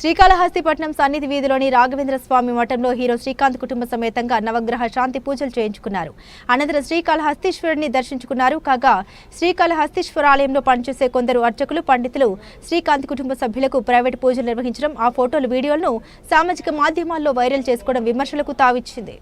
శ్రీకాళహస్తిపట్నం సన్నిధి వీధిలోని రాఘవేంద్ర స్వామి మఠంలో హీరో శ్రీకాంత్ కుటుంబ సమేతంగా నవగ్రహ శాంతి పూజలు చేయించుకున్నారు. అనంతరం శ్రీకాళహస్తీశ్వరుని దర్శించుకున్నారు. కాగా శ్రీకాళహస్తీశ్వర ఆలయంలో పనిచేసే కొందరు అర్చకులు, పండితులు శ్రీకాంత్ కుటుంబ సభ్యులకు ప్రైవేట్ పూజలు నిర్వహించడం, ఆ ఫోటోలు, వీడియోలను సామాజిక మాధ్యమాల్లో వైరల్ చేసుకోవడం విమర్శలకు తావిచ్చింది.